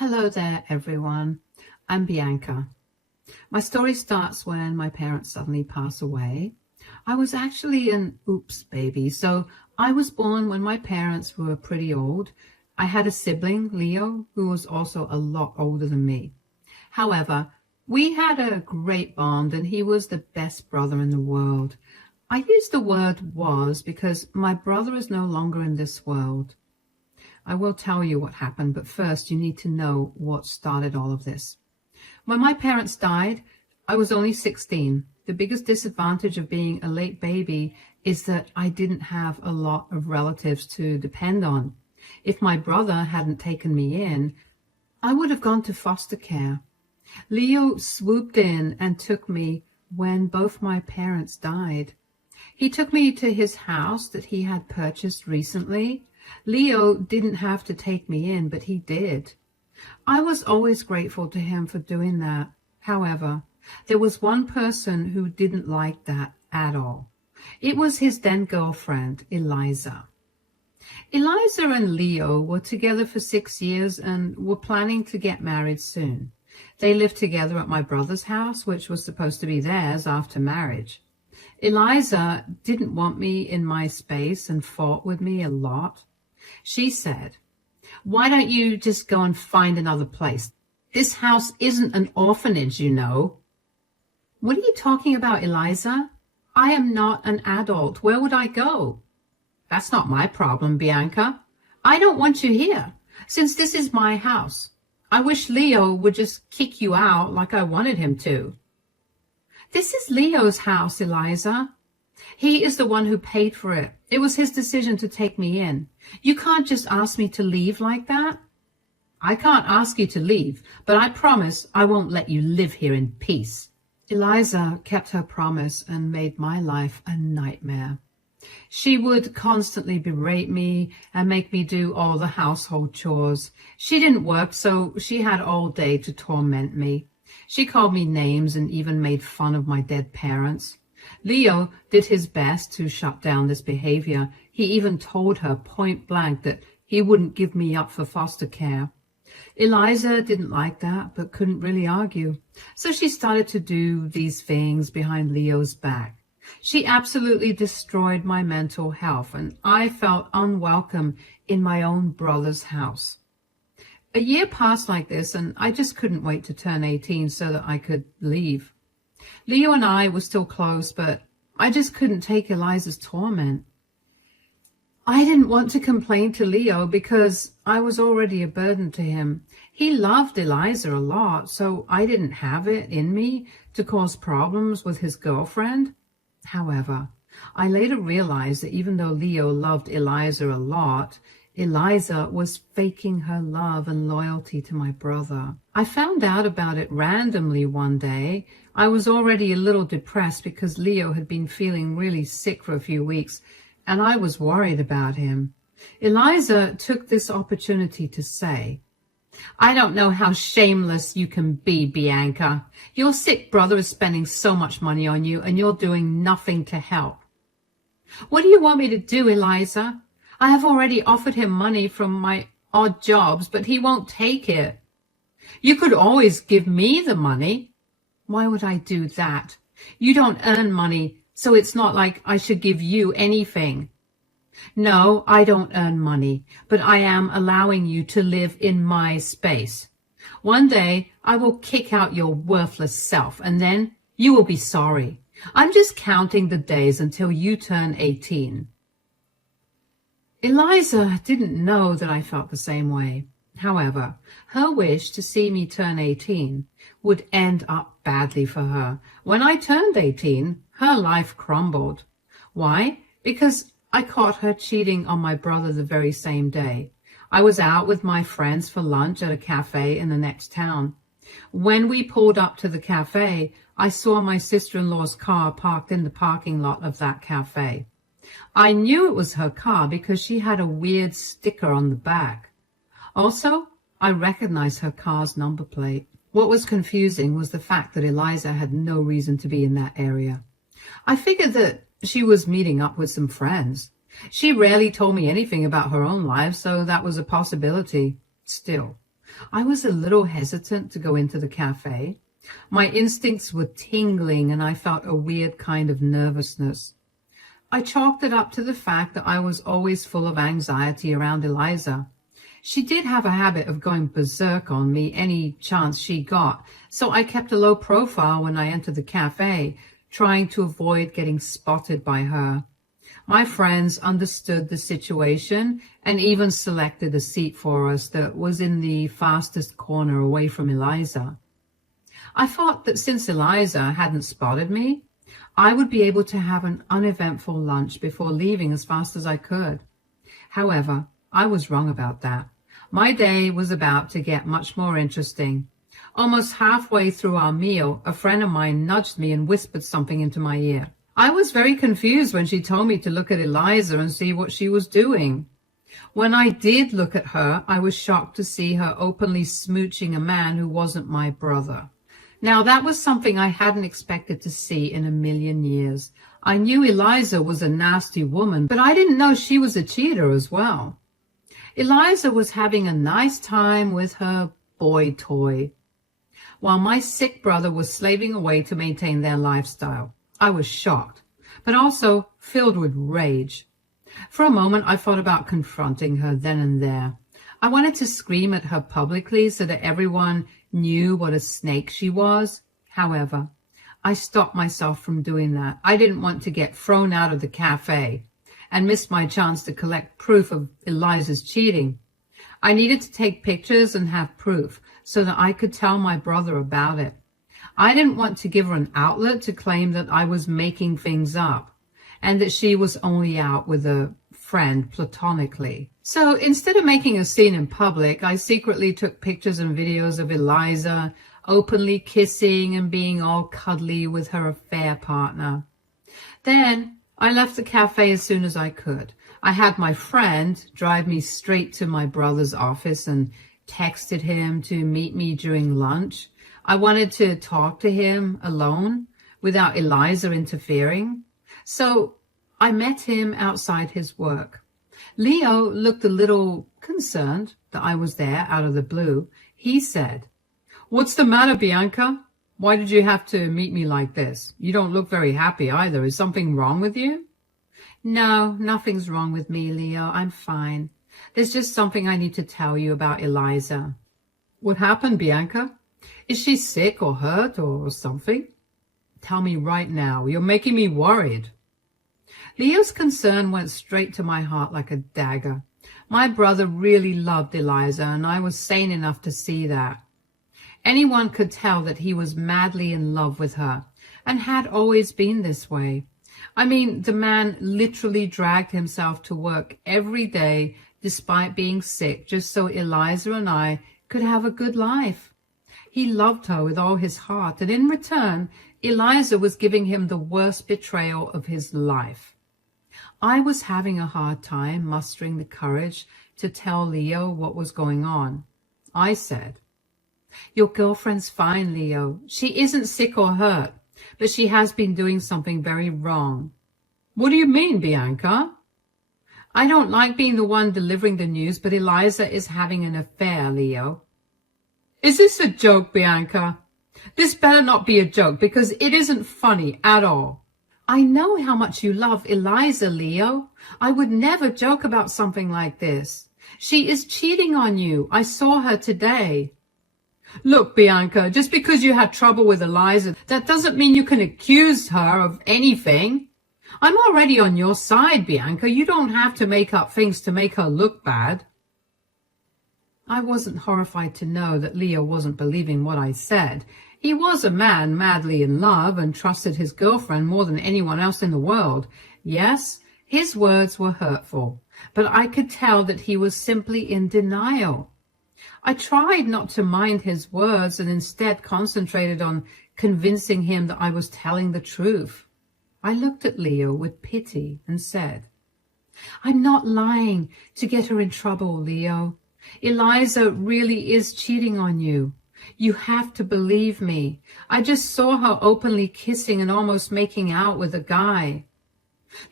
Hello there, everyone. I'm Bianca. My story starts when my parents suddenly pass away. I was actually an oops baby, so I was born when my parents were pretty old. I had a sibling, Leo, who was also a lot older than me. However, we had a great bond and he was the best brother in the world. I use the word was because my brother is no longer in this world. I will tell you what happened, but first you need to know what started all of this. When my parents died, I was only 16. The biggest disadvantage of being a late baby is that I didn't have a lot of relatives to depend on. If my brother hadn't taken me in, I would have gone to foster care. Leo swooped in and took me when both my parents died. He took me to his house that he had purchased recently. Leo didn't have to take me in, but he did. I was always grateful to him for doing that. However, there was one person who didn't like that at all. It was his then girlfriend, Eliza. Eliza and Leo were together for 6 years and were planning to get married soon. They lived together at my brother's house, which was supposed to be theirs after marriage. Eliza didn't want me in my space and fought with me a lot. She said, "Why don't you just go and find another place? This house isn't an orphanage, you know." "What are you talking about, Eliza? I am not an adult. Where would I go?" "That's not my problem, Bianca. I don't want you here, since this is my house. I wish Leo would just kick you out like I wanted him to." "This is Leo's house, Eliza. He is the one who paid for it. It was his decision to take me in. You can't just ask me to leave like that." "I can't ask you to leave, but I promise I won't let you live here in peace." Eliza kept her promise and made my life a nightmare. She would constantly berate me and make me do all the household chores. She didn't work, so she had all day to torment me. She called me names and even made fun of my dead parents. Leo did his best to shut down this behavior. He even told her point blank that he wouldn't give me up for foster care. Eliza didn't like that, but couldn't really argue. So she started to do these things behind Leo's back. She absolutely destroyed my mental health, and I felt unwelcome in my own brother's house. A year passed like this, and I just couldn't wait to turn 18 so that I could leave. Leo and I were still close, but I just couldn't take Eliza's torment. I didn't want to complain to Leo because I was already a burden to him. He loved Eliza a lot, so I didn't have it in me to cause problems with his girlfriend. However, I later realized that even though Leo loved Eliza a lot, Eliza was faking her love and loyalty to my brother. I found out about it randomly one day. I was already a little depressed because Leo had been feeling really sick for a few weeks, and I was worried about him. Eliza took this opportunity to say, "I don't know how shameless you can be, Bianca. Your sick brother is spending so much money on you, and you're doing nothing to help." "What do you want me to do, Eliza? I have already offered him money from my odd jobs, but he won't take it." "You could always give me the money." "Why would I do that? You don't earn money, so it's not like I should give you anything." "No, I don't earn money, but I am allowing you to live in my space. One day I will kick out your worthless self, and then you will be sorry. I'm just counting the days until you turn 18. Eliza didn't know that I felt the same way. However, her wish to see me turn 18 would end up badly for her. When I turned 18, her life crumbled. Why? Because I caught her cheating on my brother the very same day. I was out with my friends for lunch at a cafe in the next town. When we pulled up to the cafe, I saw my sister-in-law's car parked in the parking lot of that cafe. I knew it was her car because she had a weird sticker on the back. Also, I recognized her car's number plate. What was confusing was the fact that Eliza had no reason to be in that area. I figured that she was meeting up with some friends. She rarely told me anything about her own life, so that was a possibility. Still, I was a little hesitant to go into the cafe. My instincts were tingling and I felt a weird kind of nervousness. I chalked it up to the fact that I was always full of anxiety around Eliza. She did have a habit of going berserk on me any chance she got, so I kept a low profile when I entered the cafe, trying to avoid getting spotted by her. My friends understood the situation and even selected a seat for us that was in the fastest corner away from Eliza. I thought that since Eliza hadn't spotted me, I would be able to have an uneventful lunch before leaving as fast as I could. However, I was wrong about that. My day was about to get much more interesting. Almost halfway through our meal, a friend of mine nudged me and whispered something into my ear. I was very confused when she told me to look at Eliza and see what she was doing. When I did look at her, I was shocked to see her openly smooching a man who wasn't my brother. Now, that was something I hadn't expected to see in a million years. I knew Eliza was a nasty woman, but I didn't know she was a cheater as well. Eliza was having a nice time with her boy toy, while my sick brother was slaving away to maintain their lifestyle. I was shocked, but also filled with rage. For a moment, I thought about confronting her then and there. I wanted to scream at her publicly so that everyone knew what a snake she was. However, I stopped myself from doing that. I didn't want to get thrown out of the cafe and miss my chance to collect proof of Eliza's cheating. I needed to take pictures and have proof so that I could tell my brother about it. I didn't want to give her an outlet to claim that I was making things up and that she was only out with a friend platonically. So instead of making a scene in public, I secretly took pictures and videos of Eliza openly kissing and being all cuddly with her affair partner. Then I left the cafe as soon as I could. I had my friend drive me straight to my brother's office and texted him to meet me during lunch. I wanted to talk to him alone without Eliza interfering. So I met him outside his work. Leo looked a little concerned that I was there out of the blue. He said, "What's the matter, Bianca? Why did you have to meet me like this? You don't look very happy either. Is something wrong with you?" "No, nothing's wrong with me, Leo. I'm fine. There's just something I need to tell you about Eliza." "What happened, Bianca? Is she sick or hurt or something? Tell me right now. You're making me worried." Leo's concern went straight to my heart like a dagger. My brother really loved Eliza, and I was sane enough to see that. Anyone could tell that he was madly in love with her, and had always been this way. I mean, the man literally dragged himself to work every day despite being sick, just so Eliza and I could have a good life. He loved her with all his heart, and in return, Eliza was giving him the worst betrayal of his life. I was having a hard time mustering the courage to tell Leo what was going on. I said, "Your girlfriend's fine, Leo. She isn't sick or hurt, but she has been doing something very wrong." "What do you mean, Bianca?" "I don't like being the one delivering the news, but Eliza is having an affair, Leo." "Is this a joke, Bianca?" "This better not be a joke, because it isn't funny at all." "I know how much you love Eliza, Leo. I would never joke about something like this. She is cheating on you. I saw her today." "Look, Bianca, just because you had trouble with Eliza, that doesn't mean you can accuse her of anything. I'm already on your side, Bianca. You don't have to make up things to make her look bad." I wasn't horrified to know that Leo wasn't believing what I said. He was a man madly in love and trusted his girlfriend more than anyone else in the world. Yes, his words were hurtful, but I could tell that he was simply in denial. I tried not to mind his words and instead concentrated on convincing him that I was telling the truth. I looked at Leo with pity and said, "I'm not lying to get her in trouble, Leo. Eliza really is cheating on you. You have to believe me. I just saw her openly kissing and almost making out with a guy."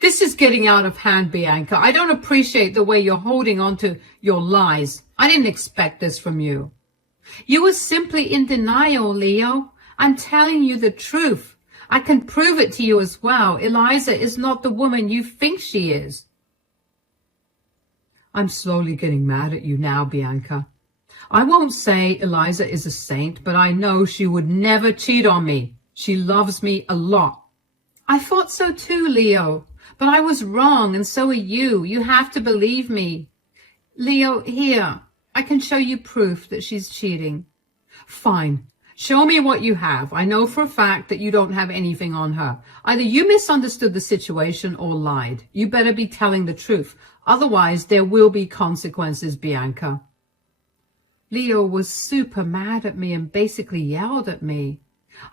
"This is getting out of hand, Bianca. I don't appreciate the way you're holding on to your lies. I didn't expect this from you." You were simply in denial, Leo. I'm telling you the truth. I can prove it to you as well. Eliza is not the woman you think she is. I'm slowly getting mad at you now, Bianca. I won't say Eliza is a saint, but I know she would never cheat on me. She loves me a lot. I thought so too, Leo, but I was wrong, and so are you. You have to believe me. Leo, here, I can show you proof that she's cheating. Fine. Show me what you have. I know for a fact that you don't have anything on her. Either you misunderstood the situation or lied. You better be telling the truth. Otherwise, there will be consequences, Bianca. Leo was super mad at me and basically yelled at me.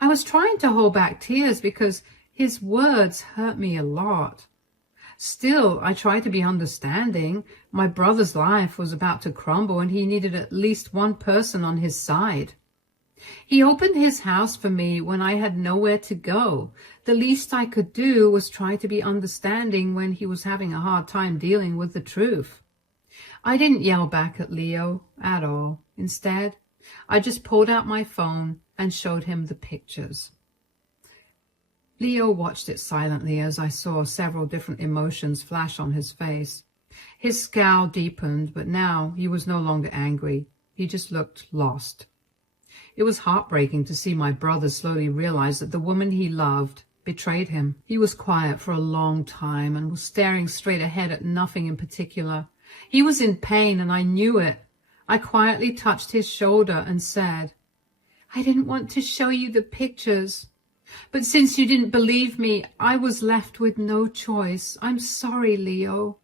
I was trying to hold back tears because his words hurt me a lot. Still, I tried to be understanding. My brother's life was about to crumble and he needed at least one person on his side. He opened his house for me when I had nowhere to go. The least I could do was try to be understanding when he was having a hard time dealing with the truth. I didn't yell back at Leo at all. Instead, I just pulled out my phone and showed him the pictures. Leo watched it silently as I saw several different emotions flash on his face. His scowl deepened, but now he was no longer angry. He just looked lost. It was heartbreaking to see my brother slowly realize that the woman he loved betrayed him. He was quiet for a long time and was staring straight ahead at nothing in particular. He was in pain and I knew it. I quietly touched his shoulder and said, I didn't want to show you the pictures, but since you didn't believe me, I was left with no choice. I'm sorry, Leo.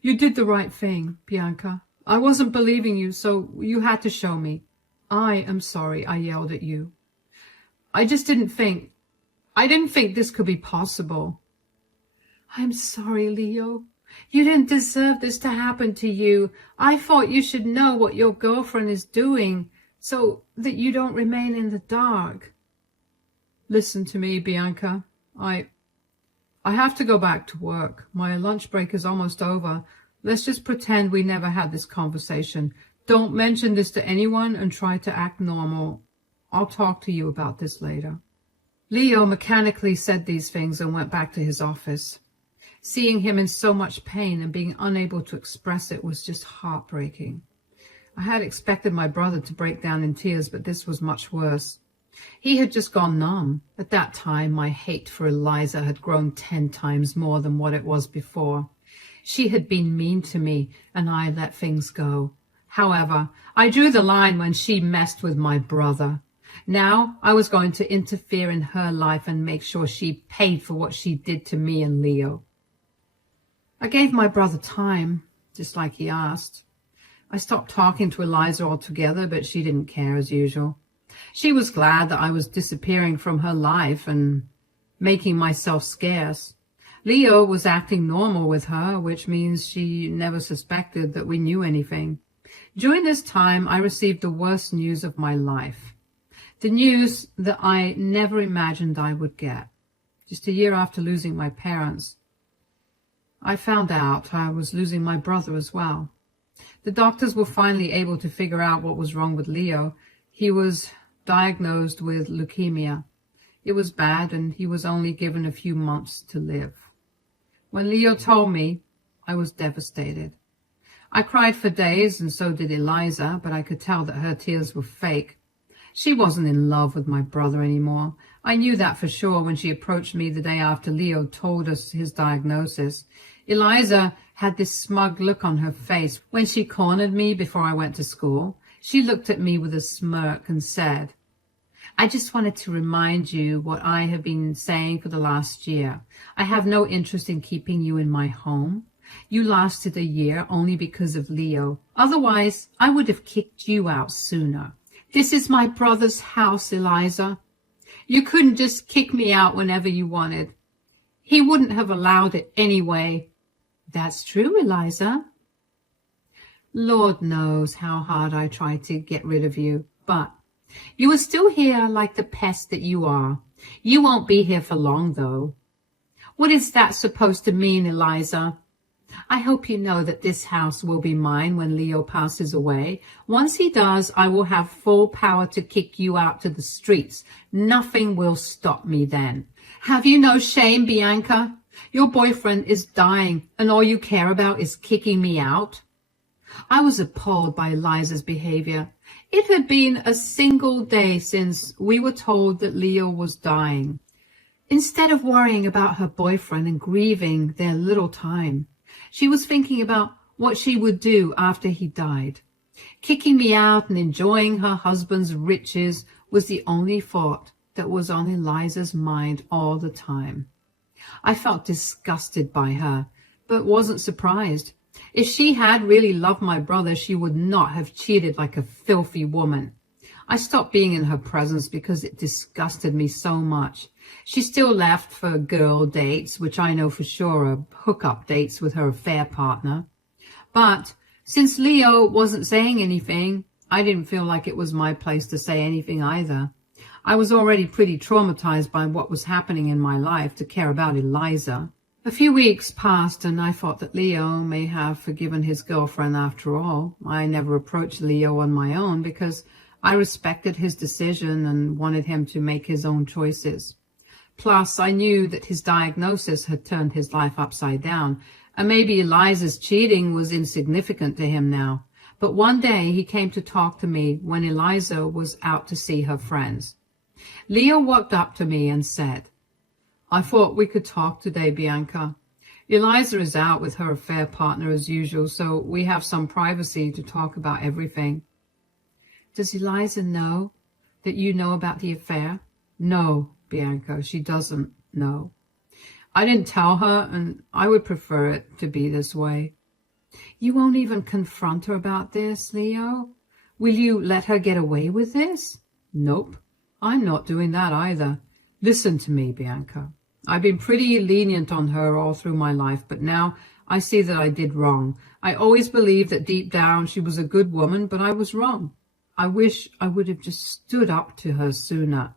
You did the right thing, Bianca. I wasn't believing you, so you had to show me. I am sorry I yelled at you. I didn't think this could be possible. I'm sorry, Leo. You didn't deserve this to happen to you. I thought you should know what your girlfriend is doing so that you don't remain in the dark. Listen to me, Bianca. I have to go back to work. My lunch break is almost over. Let's just pretend we never had this conversation. Don't mention this to anyone and try to act normal. I'll talk to you about this later. Leo mechanically said these things and went back to his office. Seeing him in so much pain and being unable to express it was just heartbreaking. I had expected my brother to break down in tears, but this was much worse. He had just gone numb. At that time, my hate for Eliza had grown 10 times more than what it was before. She had been mean to me, and I let things go. However, I drew the line when she messed with my brother. Now I was going to interfere in her life and make sure she paid for what she did to me and Leo. I gave my brother time, just like he asked. I stopped talking to Eliza altogether, but she didn't care as usual. She was glad that I was disappearing from her life and making myself scarce. Leo was acting normal with her, which means she never suspected that we knew anything. During this time, I received the worst news of my life. The news that I never imagined I would get. Just a year after losing my parents, I found out I was losing my brother as well. The doctors were finally able to figure out what was wrong with Leo. He was diagnosed with leukemia. It was bad, and he was only given a few months to live. When Leo told me, I was devastated. I cried for days, and so did Eliza, but I could tell that her tears were fake. She wasn't in love with my brother anymore. I knew that for sure when she approached me the day after Leo told us his diagnosis. Eliza had this smug look on her face when she cornered me before I went to school. She looked at me with a smirk and said, I just wanted to remind you what I have been saying for the last year. I have no interest in keeping you in my home. You lasted a year only because of Leo. Otherwise, I would have kicked you out sooner. This is my brother's house, Eliza. You couldn't just kick me out whenever you wanted. He wouldn't have allowed it anyway. That's true, Eliza. Lord knows how hard I tried to get rid of you, but you are still here like the pest that you are. You won't be here for long, though. What is that supposed to mean, Eliza? I hope you know that this house will be mine when Leo passes away. Once he does, I will have full power to kick you out to the streets. Nothing will stop me then. Have you no shame, Bianca? Your boyfriend is dying, and all you care about is kicking me out. I was appalled by Eliza's behavior. It had been a single day since we were told that Leo was dying. Instead of worrying about her boyfriend and grieving their little time, she was thinking about what she would do after he died. Kicking me out and enjoying her husband's riches was the only thought that was on Eliza's mind all the time. I felt disgusted by her, but wasn't surprised. If she had really loved my brother, she would not have cheated like a filthy woman. I stopped being in her presence because it disgusted me so much. She still left for girl dates, which I know for sure are hookup dates with her affair partner. But since Leo wasn't saying anything, I didn't feel like it was my place to say anything either. I was already pretty traumatized by what was happening in my life to care about Eliza. A few weeks passed and I thought that Leo may have forgiven his girlfriend after all. I never approached Leo on my own because I respected his decision and wanted him to make his own choices. Plus, I knew that his diagnosis had turned his life upside down, and maybe Eliza's cheating was insignificant to him now. But one day he came to talk to me when Eliza was out to see her friends. Leo walked up to me and said, "I thought we could talk today, Bianca. Eliza is out with her affair partner as usual, so we have some privacy to talk about everything." "Does Eliza know that you know about the affair?" "No, Bianca, she doesn't know. I didn't tell her, and I would prefer it to be this way." "You won't even confront her about this, Leo? Will you let her get away with this?" "Nope, I'm not doing that either. Listen to me, Bianca. I've been pretty lenient on her all through my life, but now I see that I did wrong. I always believed that deep down she was a good woman, but I was wrong. I wish I would have just stood up to her sooner.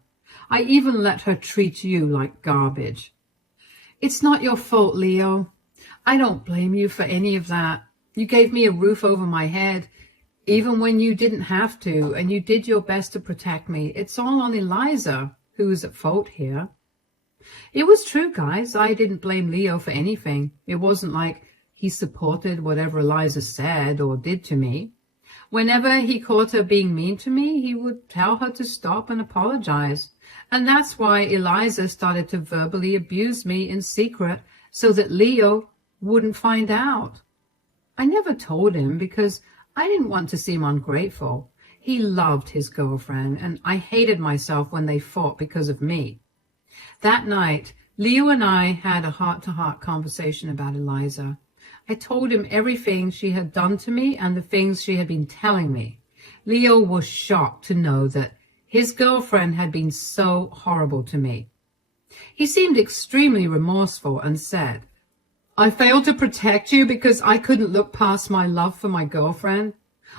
I even let her treat you like garbage." "It's not your fault, Leo. I don't blame you for any of that. You gave me a roof over my head, even when you didn't have to, and you did your best to protect me. It's all on Eliza, who is at fault here." It was true, guys. I didn't blame Leo for anything. It wasn't like he supported whatever Eliza said or did to me. Whenever he caught her being mean to me, he would tell her to stop and apologize. And that's why Eliza started to verbally abuse me in secret so that Leo wouldn't find out. I never told him because I didn't want to seem ungrateful. He loved his girlfriend, and I hated myself when they fought because of me. That night, Leo and I had a heart-to-heart conversation about Eliza. I told him everything she had done to me and the things she had been telling me. Leo was shocked to know that his girlfriend had been so horrible to me. He seemed extremely remorseful and said, "I failed to protect you because I couldn't look past my love for my girlfriend.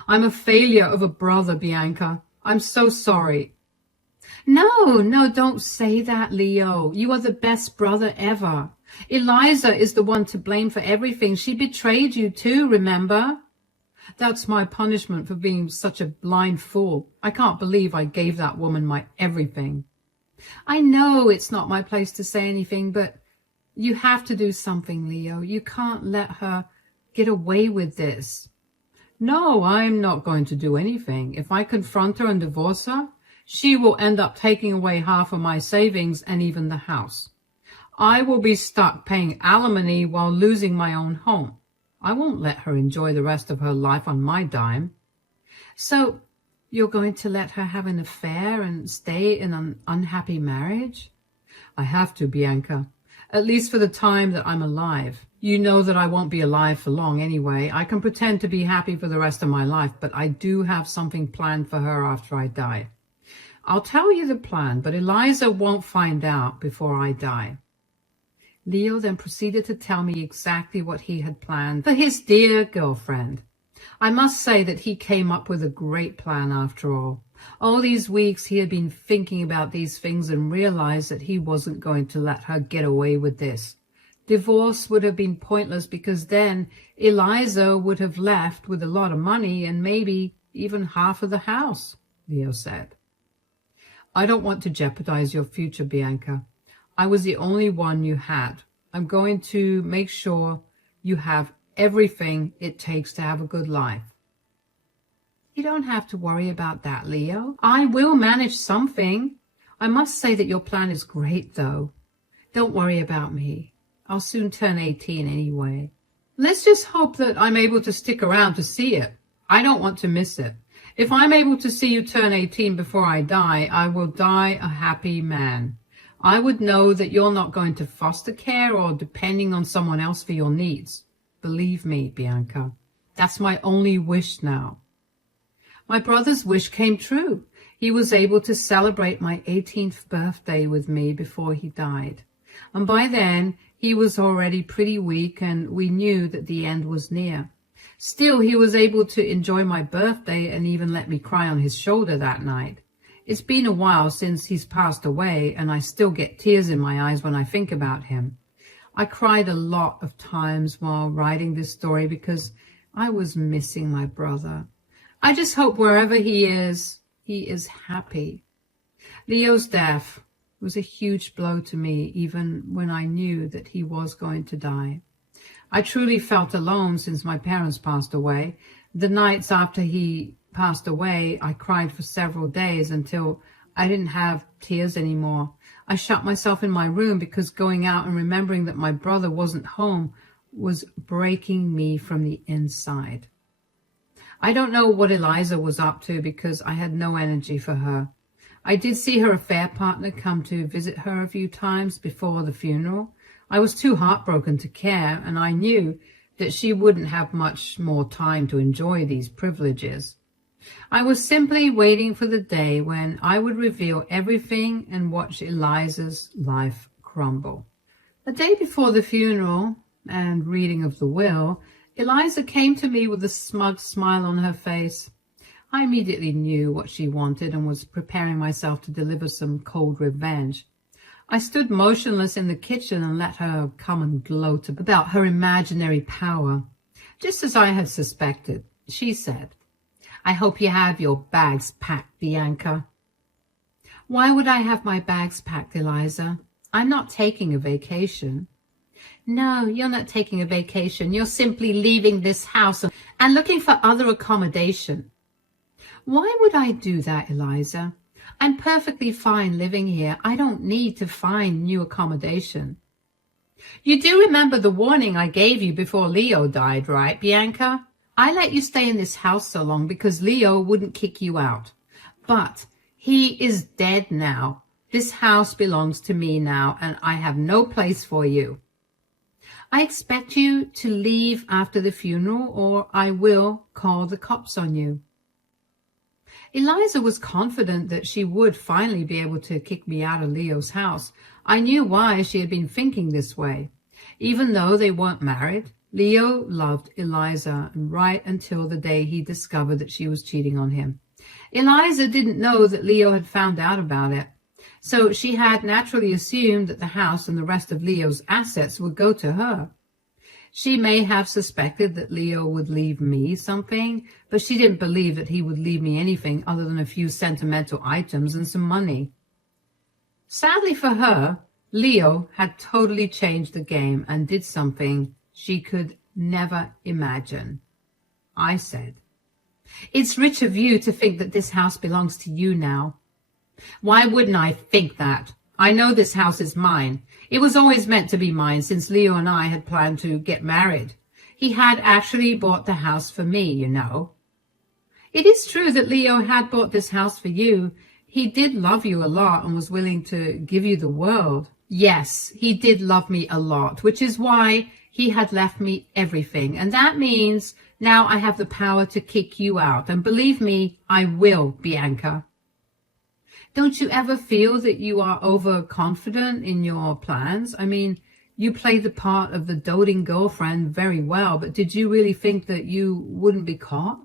I'm a failure of a brother, Bianca. I'm so sorry." No, don't say that, Leo. You are the best brother ever. Eliza is the one to blame for everything. She betrayed you too, remember? That's my punishment for being such a blind fool. I can't believe I gave that woman my everything. I know it's not my place to say anything, but you have to do something, Leo. You can't let her get away with this. No, I'm not going to do anything. If I confront her and divorce her, she will end up taking away half of my savings and even the house. I will be stuck paying alimony while losing my own home. I won't let her enjoy the rest of her life on my dime. So you're going to let her have an affair and stay in an unhappy marriage? I have to, Bianca, at least for the time that I'm alive. You know that I won't be alive for long anyway. I can pretend to be happy for the rest of my life, but I do have something planned for her after I die. I'll tell you the plan, but Eliza won't find out before I die. Leo then proceeded to tell me exactly what he had planned for his dear girlfriend. I must say that he came up with a great plan after all. All these weeks he had been thinking about these things and realized that he wasn't going to let her get away with this. Divorce would have been pointless because then Eliza would have left with a lot of money and maybe even half of the house, Leo said. I don't want to jeopardize your future, Bianca. I was the only one you had. I'm going to make sure you have everything it takes to have a good life. You don't have to worry about that, Leo. I will manage something. I must say that your plan is great, though. Don't worry about me. I'll soon turn 18 anyway. Let's just hope that I'm able to stick around to see it. I don't want to miss it. If I'm able to see you turn 18 before I die, I will die a happy man. I would know that you're not going to foster care or depending on someone else for your needs. Believe me, Bianca, that's my only wish now. My brother's wish came true. He was able to celebrate my 18th birthday with me before he died. And by then, he was already pretty weak and we knew that the end was near. Still, he was able to enjoy my birthday and even let me cry on his shoulder that night. It's been a while since he's passed away and I still get tears in my eyes when I think about him. I cried a lot of times while writing this story because I was missing my brother. I just hope wherever he is happy. Leo's death was a huge blow to me, even when I knew that he was going to die. I truly felt alone since my parents passed away. The nights after he passed away, I cried for several days until I didn't have tears anymore. I shut myself in my room because going out and remembering that my brother wasn't home was breaking me from the inside. I don't know what Eliza was up to because I had no energy for her. I did see her affair partner come to visit her a few times before the funeral. I was too heartbroken to care, and I knew that she wouldn't have much more time to enjoy these privileges. I was simply waiting for the day when I would reveal everything and watch Eliza's life crumble. The day before the funeral and reading of the will, Eliza came to me with a smug smile on her face. I immediately knew what she wanted and was preparing myself to deliver some cold revenge. I stood motionless in the kitchen and let her come and gloat about her imaginary power. Just as I had suspected, she said, I hope you have your bags packed, Bianca. Why would I have my bags packed, Eliza? I'm not taking a vacation. No, you're not taking a vacation. You're simply leaving this house and looking for other accommodation. Why would I do that, Eliza? I'm perfectly fine living here. I don't need to find new accommodation. You do remember the warning I gave you before Leo died, right, Bianca? I let you stay in this house so long because Leo wouldn't kick you out. But he is dead now. This house belongs to me now, and I have no place for you. I expect you to leave after the funeral, or I will call the cops on you. Eliza was confident that she would finally be able to kick me out of Leo's house. I knew why she had been thinking this way. Even though they weren't married, Leo loved Eliza right until the day he discovered that she was cheating on him. Eliza didn't know that Leo had found out about it, so she had naturally assumed that the house and the rest of Leo's assets would go to her. She may have suspected that Leo would leave me something, but she didn't believe that he would leave me anything other than a few sentimental items and some money. Sadly for her, Leo had totally changed the game and did something she could never imagine. I said, It's rich of you to think that this house belongs to you now. Why wouldn't I think that? I know this house is mine. It was always meant to be mine since Leo and I had planned to get married. He had actually bought the house for me, you know. It is true that Leo had bought this house for you. He did love you a lot and was willing to give you the world. Yes, he did love me a lot, which is why he had left me everything. And that means now I have the power to kick you out. And believe me, I will, Bianca. Don't you ever feel that you are overconfident in your plans? I mean, you play the part of the doting girlfriend very well, but did you really think that you wouldn't be caught?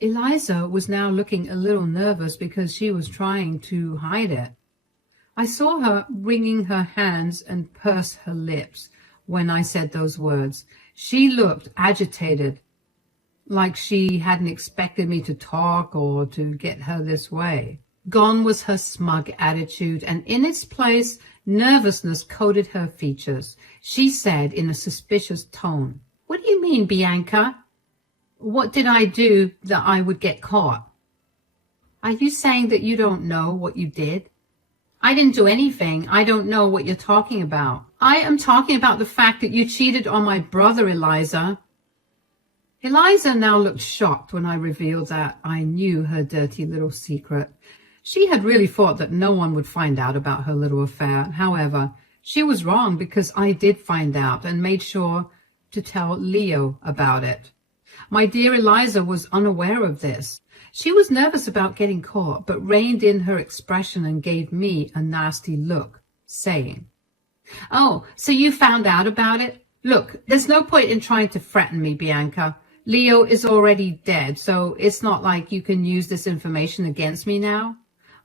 Eliza was now looking a little nervous because she was trying to hide it. I saw her wringing her hands and purse her lips when I said those words. She looked agitated, like she hadn't expected me to talk or to get her this way. Gone was her smug attitude, and in its place, nervousness coated her features. She said in a suspicious tone, "What do you mean, Bianca? What did I do that I would get caught? Are you saying that you don't know what you did?" "I didn't do anything. I don't know what you're talking about." "I am talking about the fact that you cheated on my brother, Eliza." Eliza now looked shocked when I revealed that I knew her dirty little secret. She had really thought that no one would find out about her little affair. However, she was wrong, because I did find out and made sure to tell Leo about it. My dear Eliza was unaware of this. She was nervous about getting caught, but reined in her expression and gave me a nasty look, saying, "Oh, so you found out about it? Look, there's no point in trying to threaten me, Bianca. Leo is already dead, so it's not like you can use this information against me now.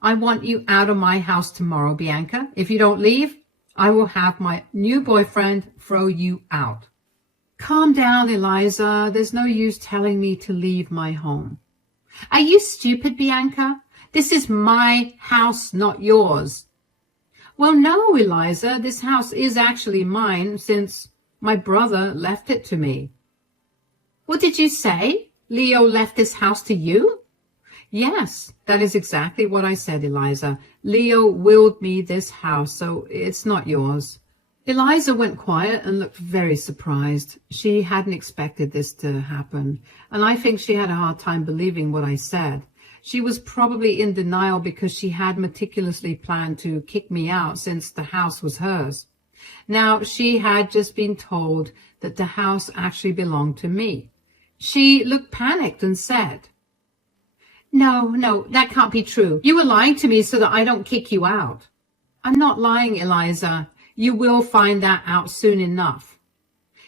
I want you out of my house tomorrow, Bianca. If you don't leave, I will have my new boyfriend throw you out." "Calm down, Eliza. There's no use telling me to leave my home." "Are you stupid, Bianca? This is my house, not yours." "Well, no, Eliza. This house is actually mine since my brother left it to me." "What did you say? Leo left this house to you?" "Yes, that is exactly what I said, Eliza. Leo willed me this house, so it's not yours." Eliza went quiet and looked very surprised. She hadn't expected this to happen, and I think she had a hard time believing what I said. She was probably in denial because she had meticulously planned to kick me out since the house was hers. Now she had just been told that the house actually belonged to me. She looked panicked and said, No, that can't be true. You were lying to me so that I don't kick you out." "I'm not lying, Eliza. You will find that out soon enough."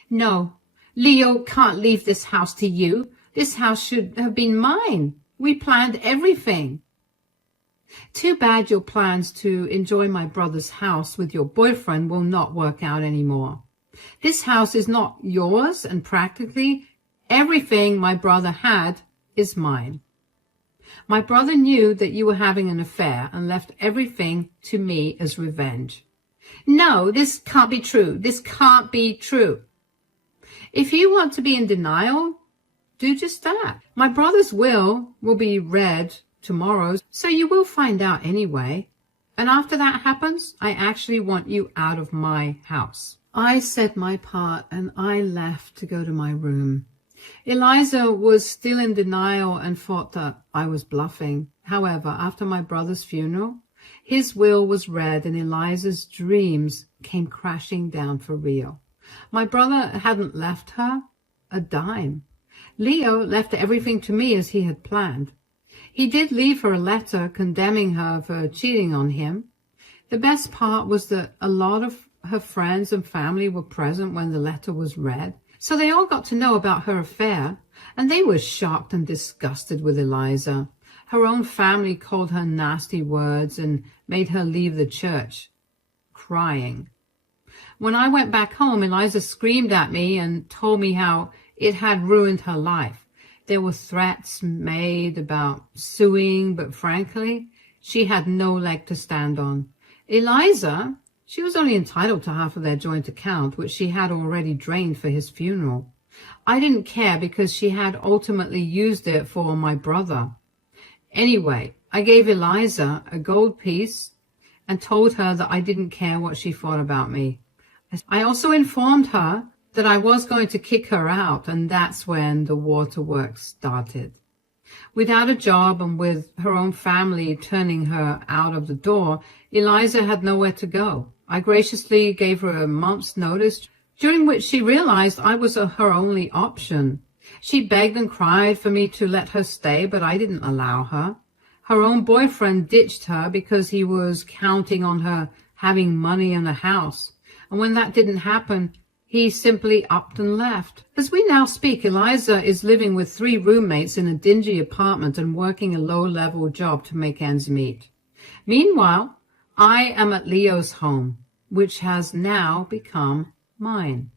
"No, Leo can't leave this house to you. This house should have been mine. We planned everything." "Too bad your plans to enjoy my brother's house with your boyfriend will not work out anymore. This house is not yours, and practically everything my brother had is mine. My brother knew that you were having an affair and left everything to me as revenge." "No, this can't be true. This can't be true." "If you want to be in denial, do just that. My brother's will be read tomorrow, so you will find out anyway. And after that happens, I actually want you out of my house." I said my part and I left to go to my room. Eliza was still in denial and thought that I was bluffing. However, after my brother's funeral, his will was read and Eliza's dreams came crashing down for real. My brother hadn't left her a dime. Leo left everything to me as he had planned. He did leave her a letter condemning her for cheating on him. The best part was that a lot of her friends and family were present when the letter was read. So they all got to know about her affair, and they were shocked and disgusted with Eliza. Her own family called her nasty words and made her leave the church, crying. When I went back home, Eliza screamed at me and told me how it had ruined her life. There were threats made about suing, but frankly, she had no leg to stand on. Eliza, she was only entitled to half of their joint account, which she had already drained for his funeral. I didn't care because she had ultimately used it for my brother. Anyway, I gave Eliza a gold piece and told her that I didn't care what she thought about me. I also informed her that I was going to kick her out, and that's when the waterworks started. Without a job and with her own family turning her out of the door, Eliza had nowhere to go. I graciously gave her a month's notice, during which she realized I was her only option. She begged and cried for me to let her stay, but I didn't allow her. Her own boyfriend ditched her because he was counting on her having money and a house. And when that didn't happen, he simply upped and left. As we now speak, Eliza is living with 3 roommates in a dingy apartment and working a low-level job to make ends meet. Meanwhile, I am at Leo's home, which has now become mine.